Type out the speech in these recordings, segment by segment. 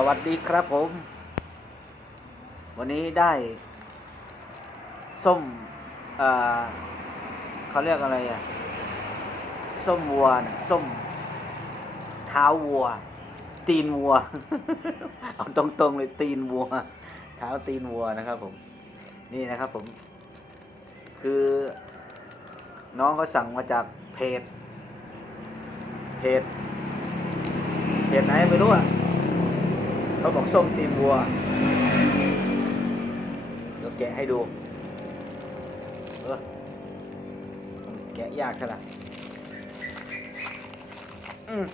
สวัสดีครับผม วันนี้ได้ส้มเอ่อเขาเรียกอะไรอะส้มวัวนะส้มเท้าวัว ตีนวัว เอาตรงๆเลยตีนวัว เท้าตีนวัวนะครับผม นี่นะครับผม คือ น้องเขาสั่งมาจากเพจเพจเพจไหนไม่รู้อะ เขาบอกส้มตีนวัว เดี๋ยวแกะให้ดู เออแกะยากขนาดอืม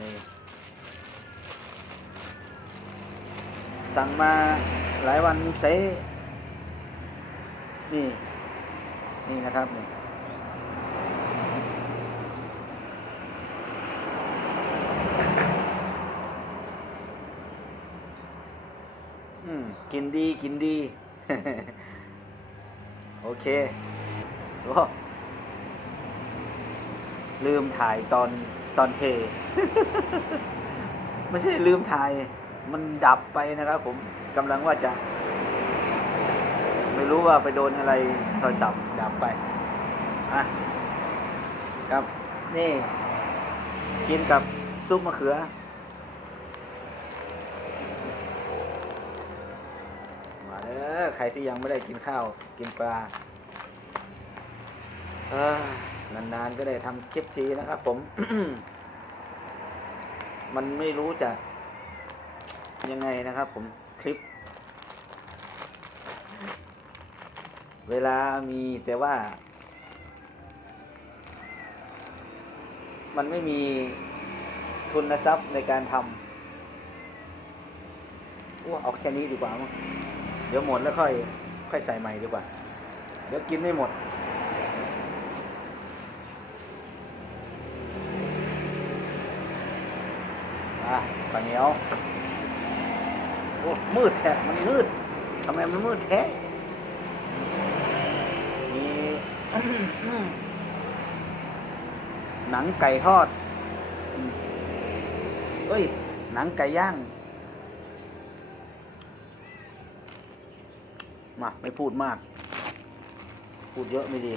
นี่สั่งมาหลายวันใช้นี่ นี่นะครับนี่ อืม กินดีกินดี โอเคโอ้ลืมถ่ายตอนตอนเท ไม่ใช่ลืมถ่าย มันดับไปนะครับผมกำลังว่าจะ ไม่รู้ว่าไปโดนอะไรโทรศัพท์ดับไปอะครับ นี่ กินกับซุปมะเขือ มาเด้ อใครที่ยังไม่ได้กินข้าวกินปลาเออนานๆก็ได้ทำคลิปทีนะครับ ผม มันไม่รู้จะยังไงนะครับ ผมคลิป เวลามีแต่ว่า มันไม่มีทุนทรัพย์ในการทำอ้เอาแค่นี้ดีกว่ามั้ง เดี๋ยวหมดแล้วค่อย ค่อยใส่ใหม่ดีกว่า เดี๋ยวกินไม่หมด อะข้าวเหนียว โอ้มืดแท้มันมืดทำไมมันมืดแท้มีหนังไก่ทอด เอ้ย หนังไก่ย่าง มาไม่พูดมาก พูดเยอะไม่ดี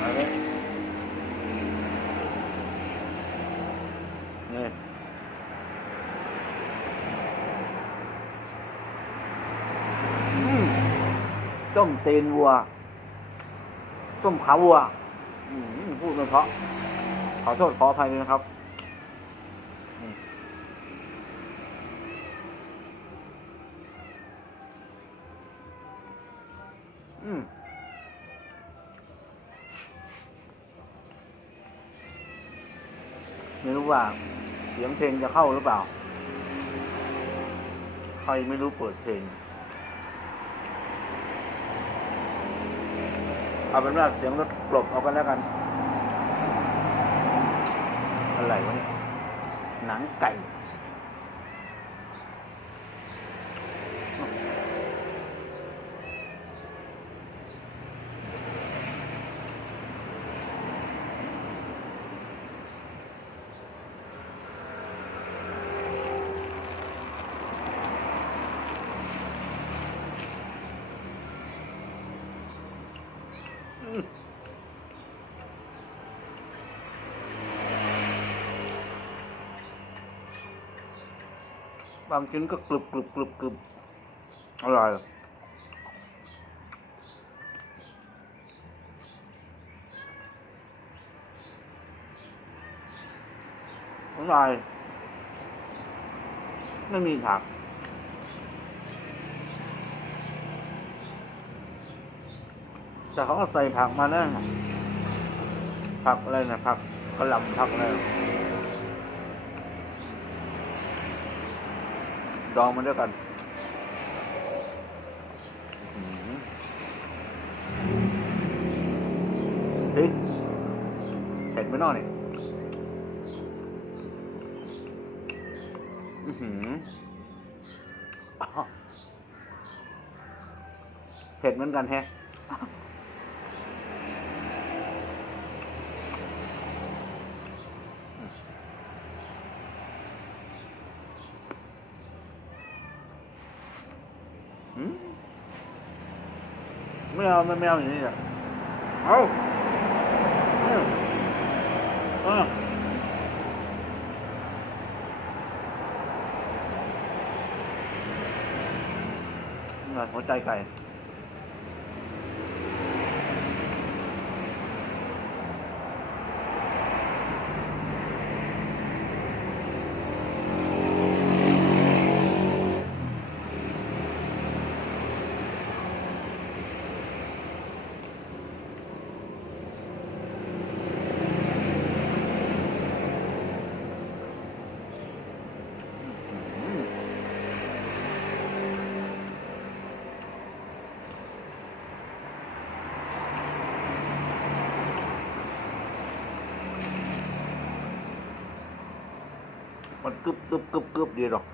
มาเลยนี่ส้มเตนวัว ส้มขาวัว พูดไม่เพราะ ขอโทษขออภัยด้วยนะครับ อืมไม่รู้ว่าเสียงเพลงจะเข้าหรือเปล่า ใครไม่รู้เปิดเพลง เอาเป็นว่าเสียงรถกลบเอากันแล้วกัน อะไรวะเนี่ยหนังไก่ อืม บางชิ้นก็กรึบกรึบกรึบกรึบอร่อยอร่อยไม่มีผักแต่เขาก็ใส่ผักมาแล้วนะผักอะไรนะผักกระหล่ำผักอะไร ดองมันด้วยกันเฮ้ยเผ็ดไหมน้อนี่อือหือเผ็ดเหมือนกันแฮะ ไม่เอาไม่ไม่เอาอย่างนี้อะเอาอืมอะนี่ไงหัวใจไก่ อืม มันกึบกึบกึบกึบดีหรอก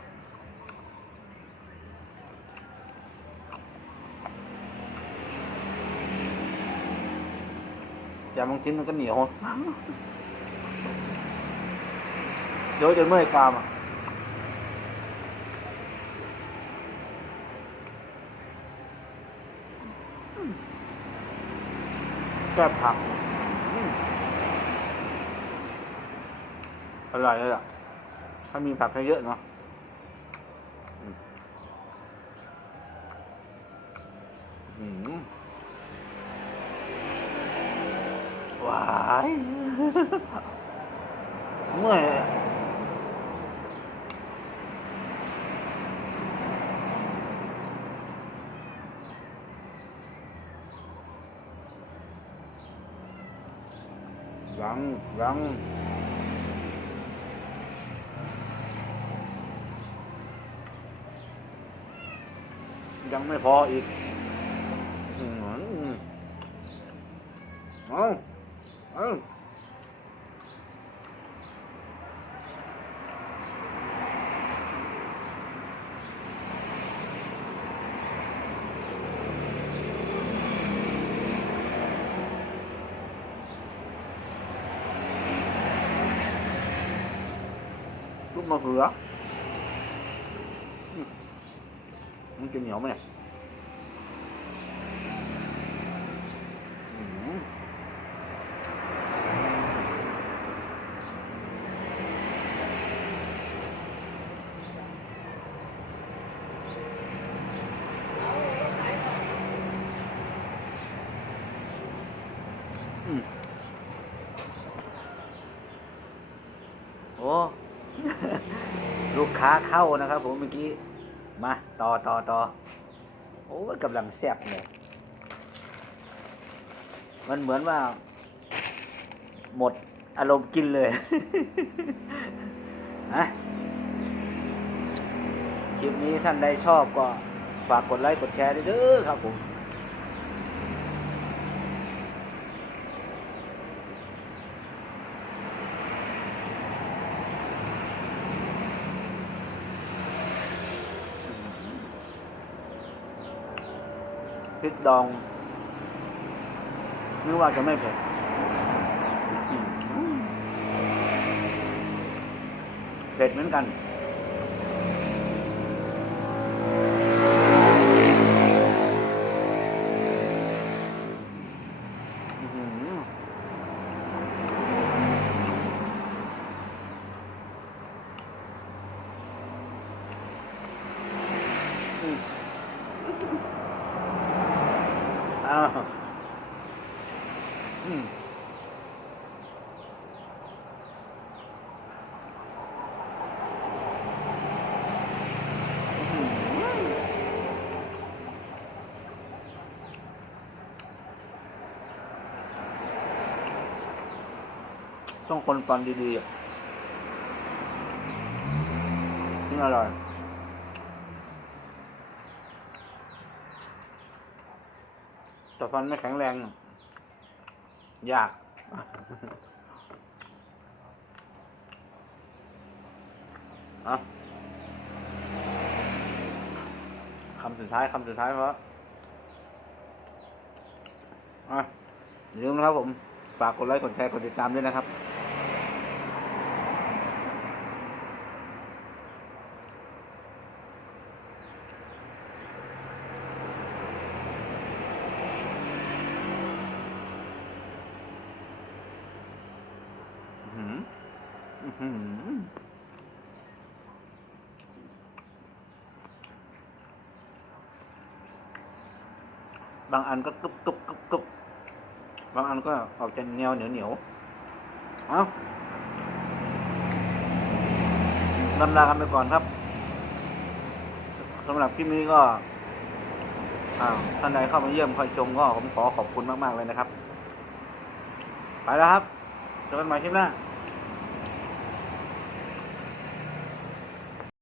แต่บางชิ้นมันก็เหนียวเดี๋ยวจะเมื่อยกามอะแก้ผักอืมอร่อยเลยอะ ถ้ามีผักเยอะๆเนาะอืมอืมหวายเมื่อยอะยังยัง ยังไม่พออีกอืมเอาเอาลูกมะเขือม มันจะเหนียวไหมเนี่ยอืมโอ้ ลูกค้าเข้านะครับผมเมื่อกี้ ต่อต่อต่อโอ้ยกำลังแซ่บเลยมันเหมือนว่า หมดอารมณ์กินเลยนะคลิปนี้ท่านใดชอบก็ฝากกดไลค์กดแชร์ด้วยเด้อครับผม ริกดองนึกว่าจะไม่เผ็ดเผ็ดเหมือนกัน อื้อหืออืม อืมต้องคนฟันดีๆอะนี่อร่อย ฟันไม่แข็งแรง ยาก อะคำสุดท้ายคำสุดท้ายเพราะอะอย่าลืมนะครับผม ฝากกดไลค์ กดแชร์ กดติดตามด้วยนะครับ หืออื้อหือ บางอันก็กรุบกรุบกรุบกรุบบางอันก็ออกจะเหนียวเหนียวเหนียวเอาลำลากันไปก่อนครับสำหรับคลิปนี้ก็ท่านใดเข้ามาเยี่ยมคอยชมก็ผมขอขอบคุณมาก ๆ เลยนะครับ ไปแล้วครับเจอกันใหม่คลิปหน้า